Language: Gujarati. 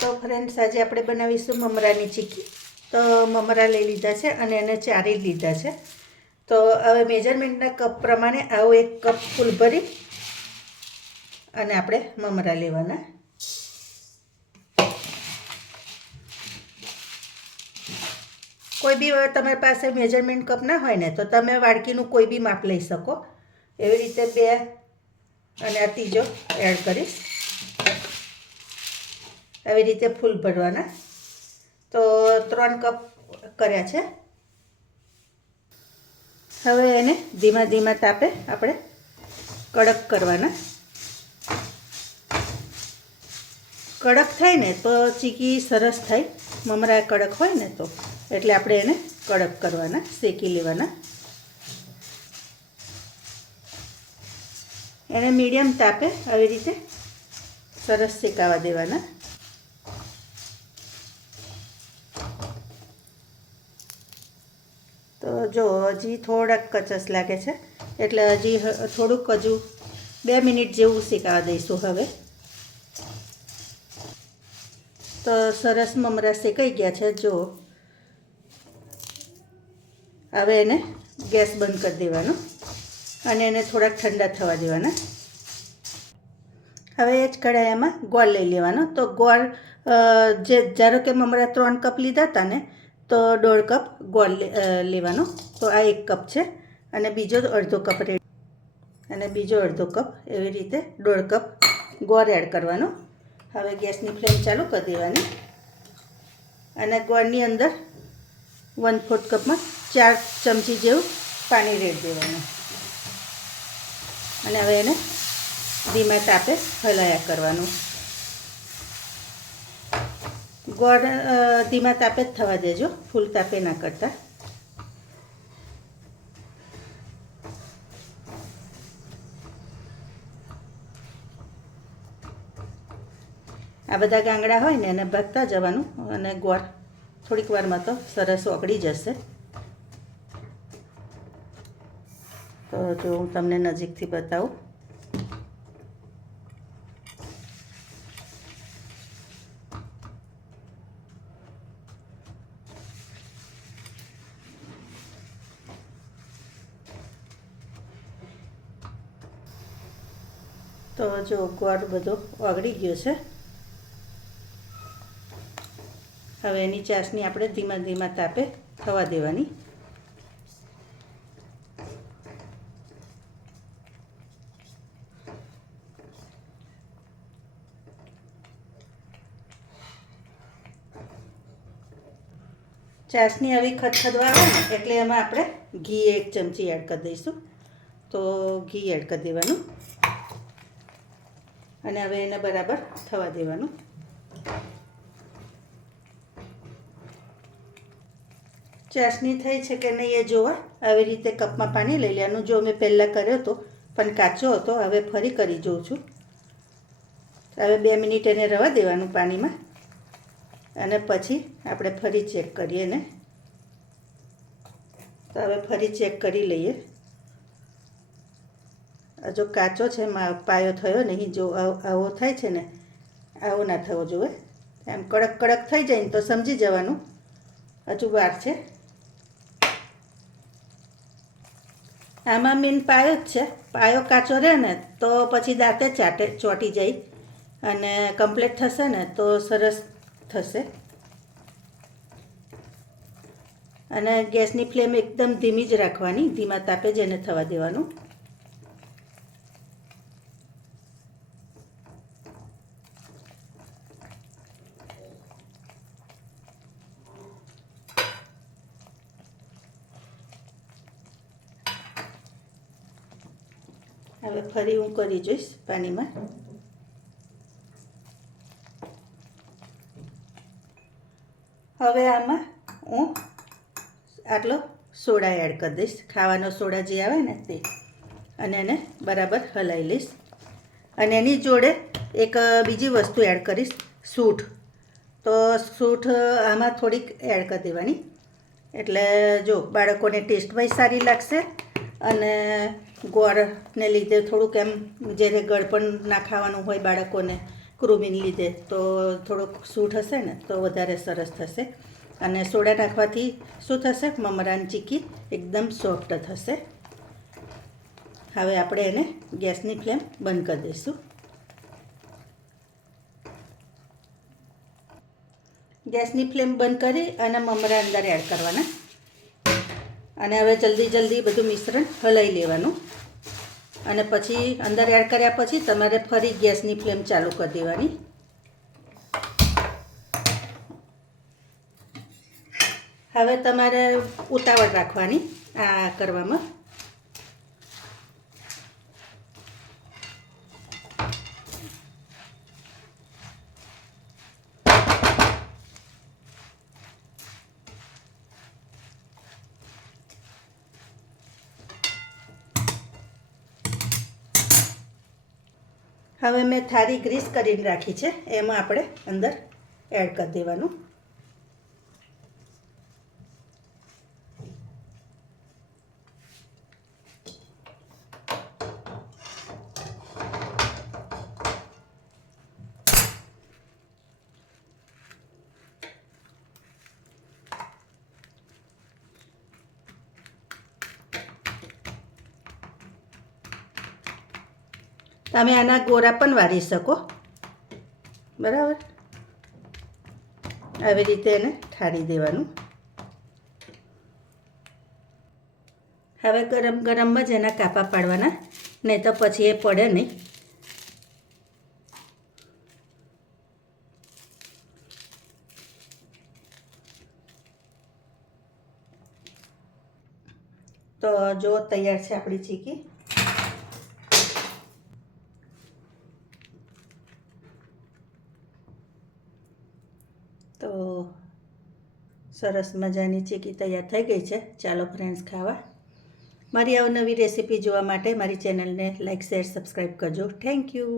તો ફ્રેન્ડ્સ આજે આપણે બનાવીશું મમરાની ચીક્કી. તો મમરા લઈ લીધા છે અને એને ચારી લીધા છે. તો હવે મેજરમેન્ટના કપ પ્રમાણે આવું 1 કપ ફૂલ ભરી અને આપણે મમરા લેવાના. કોઈ બી તમારી પાસે મેજરમેન્ટ કપ ના હોય ને તો તમે વાડકીનું કોઈ બી માપ લઈ શકો. એવી રીતે 2 અને આ ત્રીજો એડ કરીશ. આવી રીતે ફૂલ ભરવાના. તો 3 કપ કર્યા છે. હવે એને ધીમા ધીમા તાપે આપણે કડક કરવાના. કડક થાય ને તો ચીક્કી સરસ થાય. મમરા કડક હોય ને તો એટલે આપણે એને કડક કરવાના, શેકી લેવાના. એને મીડિયમ તાપે આવી રીતે સરસ શેકાવા દેવાના. તો જો હજી થોડાક કચસ લાગે છે એટલે હજી થોડુંક હજુ 2 મિનિટ જેવું શેકાવા દઈશું. હવે તો સરસ મમરા શેકાઈ ગયા છે. જો હવે એને ગેસ બંધ કરી દેવાનો અને એને થોડાક ઠંડા થવા દેવાના. હવે એ જ કઢાઈમાં ગોળ લઈ લેવાનો. તો ગોળ ધારો કે મમરા 3 કપ લીધા હતા ને તો 1.5 કપ ગોળ લેવાનો. તો આ 1 કપ છે અને બીજો અડધો કપ અને બીજો અડધો કપ એવી રીતે 1.5 કપ ગોળ એડ કરવાનો. હવે ગેસની ફ્લેમ ચાલુ કરી દેવાની અને ગોળની અંદર 1/4 કપમાં 4 ચમચી જેવું પાણી રેડી દેવાનું અને હવે એને ધીમા તાપે હલાયા કરવાનું. ગોળ ધીમા તાપે જ થવા દેજો, ફૂલ તાપે ના કરતા. આ બધા ગાંગડા હોય ને એને ભાગતા જવાનું અને ગોળ થોડીક વારમાં તો સરસ ઓગળી જશે. તો જો હું તમને નજીકથી બતાવું. તો જો ગોળ બધો ઓગળી ગયો છે. હવે એની ચાસણી આપણે ધીમા ધીમા તાપે થવા દેવાની. ચાસણી આવી ખદખદવા આવે ને એટલે એમાં આપણે ઘી 1 ચમચી એડ કરી દઈશું. તો ઘી એડ કરી દેવાનું અને હવે એને બરાબર થવા દેવાનું. ચાસણી થઈ છે કે નહીં એ જોવા આવી રીતે કપમાં પાણી લઈ લેવાનું. જો મેં પહેલાં કર્યો હતો પણ કાચો હતો, હવે ફરી કરી જોઉં છું. હવે 2 મિનિટ એને રવા દેવાનું પાણીમાં અને પછી આપણે ફરી ચેક કરીએ ને. તો હવે ફરી ચેક કરી લઈએ. જો કાચો છે, પાયો થયો નહીં. જો આવો થાય છે ને, આવો ના થવો જોઈએ. એમ કડક કડક થઈ જાય ને તો સમજી જવાનું હજુ વાર છે. આમાં મેન પાયો જ છે. પાયો કાચો રહે ને તો પછી દાંતે ચોંટી જાય અને કમ્પ્લીટ થશે ને તો સરસ થશે. અને ગેસની ફ્લેમ એકદમ ધીમી જ રાખવાની, ધીમા તાપે જ એને થવા દેવાનું. હવે ફરી હું કરી જોઈશ પાણીમાં. હવે આમાં હું આટલો સોડા એડ કરી દઈશ, ખાવાનો સોડા જે આવે ને તે, અને એને બરાબર હલાવી લઈશ. અને એની જોડે એક બીજી વસ્તુ એડ કરીશ, સૂંઠ. તો સૂંઠ આમાં થોડીક એડ કરી દેવાની એટલે જો બાળકોને ટેસ્ટમાં સારી લાગશે અને ગોળને લીધે થોડુંક એમ જ્યારે ગળપણ ના ખાવાનું હોય બાળકોને કૃમિને લીધે, તો થોડુંક સૂટ હશે ને તો વધારે સરસ થશે. અને સોડા નાખવાથી શું થશે, મમરાની ચીક્કી એકદમ સોફ્ટ થશે. હવે આપણે એને ગેસની ફ્લેમ બંધ કરી દઈશું. ગેસની ફ્લેમ બંધ કરી અને મમરા અંદર એડ કરવાના. અને હવે જલ્દી બધું મિશ્રણ હલાવી લેવાનું. અને પછી અંદર એડ કર્યા પછી તમારે ફરી ગેસની ફ્લેમ ચાલુ કરી દેવાની. હવે તમારે ઉતાવળ રાખવાની આ કરવામાં. હવે મેં થાળી ગ્રીસ કરીને રાખી છે, એમાં આપણે અંદર એડ કરી દેવાનું. તમે આના ગોળા પણ વાળી શકો, બરાબર. આવી રીતે એને ઠારી દેવાનું. હવે ગરમમાં જ એના કાપા પાડવાના, નહીં તો પછી એ પડે નહીં. તો જો તૈયાર છે આપણી ચીક્કી. તો સરસ મજાની ચીક્કી તૈયાર થઈ ગઈ છે. ચાલો ફ્રેન્ડ્સ, ખાવા. મારી અવનવી રેસીપી જોવા માટે મારી ચેનલને લાઇક, શેર, સબસ્ક્રાઈબ કરજો. Thank you.